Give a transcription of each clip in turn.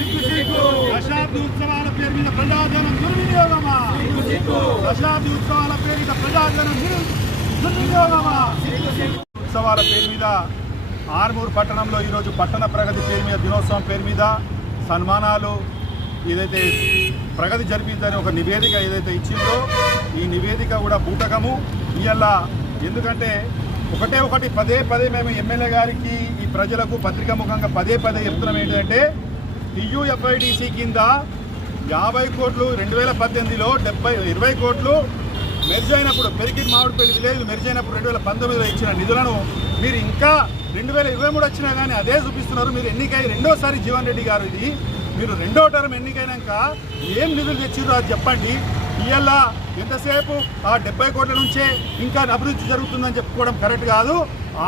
దశాబ్ది ఉత్సవాల పేరు మీద ప్రజాధనం దుర్వినియోగమా? దశాబ్ది ఉత్సవాల పేరు మీద ఉత్సవాల పేరు మీద ఆర్మూరు పట్టణంలో ఈరోజు పట్టణ ప్రగతి పేరు మీద దినోత్సవం పేరు మీద సన్మానాలు ఏదైతే ప్రగతి జరిపిందని ఒక నివేదిక ఏదైతే ఇచ్చిందో ఈ నివేదిక కూడా బూటకము. ఇవల్ల ఎందుకంటే ఒకటే ఒకటి పదే పదే మేము ఎమ్మెల్యే గారికి ఈ ప్రజలకు పత్రికా ముఖంగా పదే పదే చెప్తున్నాం ఏంటంటే టియుఎఫ్ఐడిసి కింద యాభై కోట్లు రెండు వేల పద్దెనిమిదిలో డెబ్బై ఇరవై కోట్లు మెర్జ్ అయినప్పుడు పెరిగిట్ మామిడిపల్లి విలేజ్ మెర్జ్ అయినప్పుడు రెండు వేల పంతొమ్మిదిలో ఇచ్చిన నిధులను మీరు ఇంకా రెండు వేల ఇరవై మూడు వచ్చినా కానీ అదే చూపిస్తున్నారు. మీరు ఎన్నికై రెండోసారి జీవన్ రెడ్డి గారు ఇది. మీరు రెండో టర్మ్ ఎన్నికైనాక ఏం నిధులు తెచ్చిర్రు అది చెప్పండి. ఇవాళ ఎంతసేపు? ఆ డెబ్బై కోట్ల నుంచే ఇంకా అభివృద్ధి జరుగుతుందని చెప్పుకోవడం కరెక్ట్ కాదు.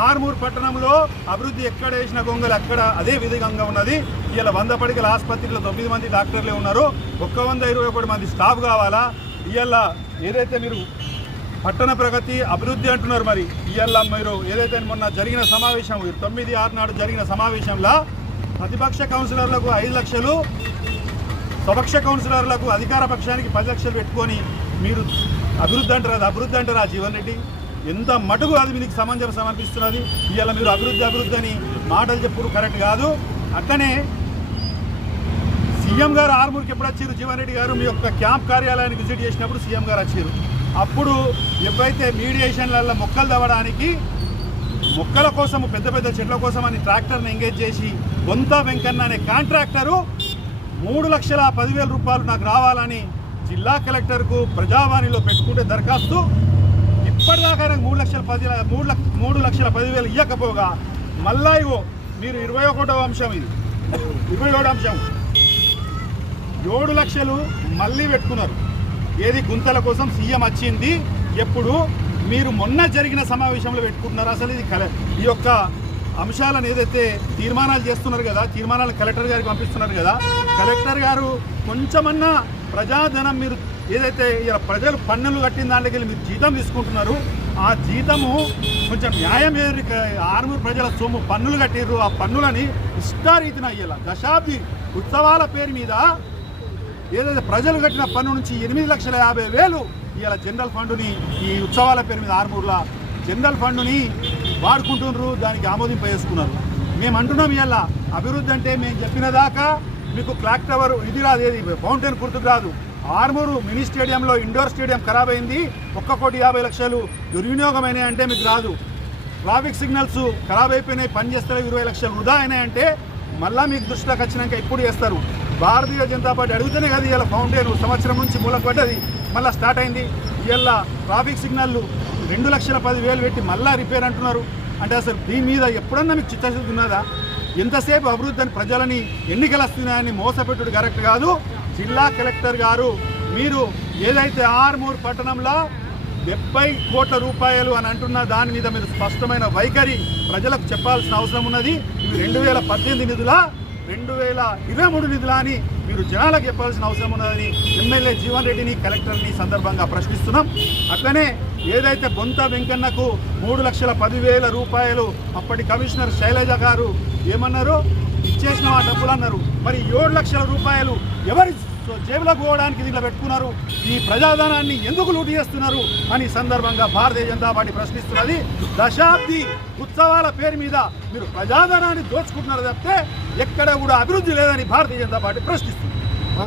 ఆర్మూర్ పట్టణంలో అభివృద్ధి ఎక్కడ వేసిన గొంగలు అక్కడ అదే విధంగా ఉన్నది. ఇవాళ వంద పడికల ఆసుపత్రిలో తొమ్మిది మంది డాక్టర్లే ఉన్నారు. ఒక్క వంద ఇరవై ఒకటి మంది స్టాఫ్ కావాలా? ఇవాళ ఏదైతే మీరు పట్టణ ప్రగతి అభివృద్ధి అంటున్నారు మరి ఇవాళ మీరు ఏదైతే మొన్న జరిగిన సమావేశం తొమ్మిది ఆరు నాడు జరిగిన సమావేశంలో ప్రతిపక్ష కౌన్సిలర్లకు ఐదు లక్షలు స్వపక్ష కౌన్సిలర్లకు అధికార పక్షానికి పది లక్షలు పెట్టుకొని మీరు అభివృద్ధి అంటారు అది అభివృద్ధి అంటారా జీవన్ రెడ్డి? ఎంత మటుకు అది మీకు సమంజసం సమర్పిస్తున్నది? ఇవాళ మీరు అభివృద్ధి అభివృద్ధి అని మాటలు చెప్పుడు కరెక్ట్ కాదు. అట్లనే సీఎం గారు ఆర్మూర్కి ఎప్పుడు వచ్చారు? జీవన్ రెడ్డి గారు మీ యొక్క క్యాంప్ కార్యాలయానికి విజిట్ చేసినప్పుడు సీఎం గారు వచ్చారు. అప్పుడు ఎప్పుడైతే మీడియేషన్లలో మొక్కలు తవ్వడానికి మొక్కల కోసం పెద్ద పెద్ద చెట్ల కోసం అని ట్రాక్టర్ని ఎంగేజ్ చేసి బొంత వెంకన్న అనే కాంట్రాక్టరు మూడు లక్షల పదివేల రూపాయలు నాకు రావాలని జిల్లా కలెక్టర్కు ప్రజావాణిలో పెట్టుకుంటే దరఖాస్తు. ఇప్పటిదాకా నాకు మూడు లక్షల పది మూడు లక్ష మూడు లక్షల పదివేలు ఇవ్వకపోగా మళ్ళా ఇవో మీరు ఇరవై ఒకటో అంశం ఇది. ఇరవై ఏడో అంశం. ఏడు లక్షలు మళ్ళీ పెట్టుకున్నారు. ఏది గుంతల కోసం సీఎం వచ్చింది. ఎప్పుడు మీరు మొన్న జరిగిన సమావేశంలో పెట్టుకుంటున్నారు. అసలు ఇది కల ఈ యొక్క అంశాలను ఏదైతే తీర్మానాలు చేస్తున్నారు కదా తీర్మానాలు కలెక్టర్ గారికి పంపిస్తున్నారు కదా కలెక్టర్ గారు కొంచెమన్నా ప్రజాధనం మీరు ఏదైతే ఇలా ప్రజలు పన్నులు కట్టిన దాంట్లోకి వెళ్ళి మీరు జీతం తీసుకుంటున్నారు ఆ జీతము కొంచెం న్యాయం ఏరి ఆర్మూరు ప్రజల సొమ్ము పన్నులు కట్టిర్రు. ఆ పన్నులని ఇష్టారీతిన అయ్యేలా దశాబ్ది ఉత్సవాల పేరు మీద ఏదైతే ప్రజలు కట్టిన పన్ను నుంచి ఎనిమిది లక్షల యాభై వేలు ఇవాళ జనరల్ ఫండుని ఈ ఉత్సవాల పేరు మీద ఆర్మూర్ల జనరల్ ఫండుని వాడుకుంటున్నారు దానికి ఆమోదింప చేసుకున్నారు మేము అంటున్నాం ఇవాళ అభివృద్ధి అంటే మేము చెప్పిన దాకా మీకు క్లాక్ టవర్ ఇది రాదు ఏది ఫౌంటైన్ గుర్తుకు రాదు. ఆర్మూరు మినీ స్టేడియంలో ఇండోర్ స్టేడియం ఖరాబ్ అయింది ఒక్క కోటి యాభై లక్షలు దుర్వినియోగమైనాయి అంటే మీకు రాదు. ట్రాఫిక్ సిగ్నల్స్ ఖరాబ్ అయిపోయినాయి పని చేస్తారు ఇరవై లక్షలు వృధా అయినాయంటే మళ్ళీ మీకు దృష్టిలోకి వచ్చినాక ఇప్పుడు చేస్తారు? భారతీయ జనతా పార్టీ అడుగుతూనే కదా ఇవాళ ఫౌంటైన్ సంవత్సరం నుంచి మూలకు పడ్డది మళ్ళీ స్టార్ట్ అయింది. ఇవాళ ట్రాఫిక్ సిగ్నల్లు రెండు లక్షల పదివేలు పెట్టి మళ్ళా రిపేర్ అంటున్నారు. అంటే అసలు దీని మీద ఎప్పుడన్నా మీకు చిత్తశుద్ధి ఉన్నదా? ఎంతసేపు అభివృద్ధి అని ప్రజలని ఎన్నికలు వస్తున్నాయని మోసపెట్టుడు కరెక్ట్ కాదు. జిల్లా కలెక్టర్ గారు మీరు ఏదైతే ఆర్మూర్ పట్టణంలో డెబ్బై కోట్ల రూపాయలు అని అంటున్న దాని మీద మీరు స్పష్టమైన వైఖరి ప్రజలకు చెప్పాల్సిన అవసరం ఉన్నది. ఇవి రెండు వేల పద్దెనిమిది నిధుల రెండు వేల ఇరవై మూడు నిధుల అని మీరు జనాలకు చెప్పాల్సిన అవసరం ఉన్నదని ఎమ్మెల్యే జీవన్ రెడ్డిని కలెక్టర్ని సందర్భంగా ప్రశ్నిస్తున్నాం. అట్లనే ఏదైతే బొంత వెంకన్నకు మూడు లక్షల పదివేల రూపాయలు అప్పటి కమిషనర్ శైలజ గారు ఏమన్నారు? ఇచ్చేసిన ఆ డబ్బులు అన్నారు. మరి ఏడు లక్షల రూపాయలు ఎవరి సో జేబులో పోవడానికి దీంట్లో పెట్టుకున్నారు. ఈ ప్రజాధనాన్ని ఎందుకు లూటి చేస్తున్నారు అని సందర్భంగా భారతీయ జనతా పార్టీ ప్రశ్నిస్తున్నది. దశాబ్ది ఉత్సవాల పేరు మీద మీరు ప్రజాధనాన్ని దోచుకుంటున్నారు తప్పితే ఎక్కడ కూడా అభివృద్ధి లేదని భారతీయ జనతా పార్టీ ప్రశ్నిస్తుంది.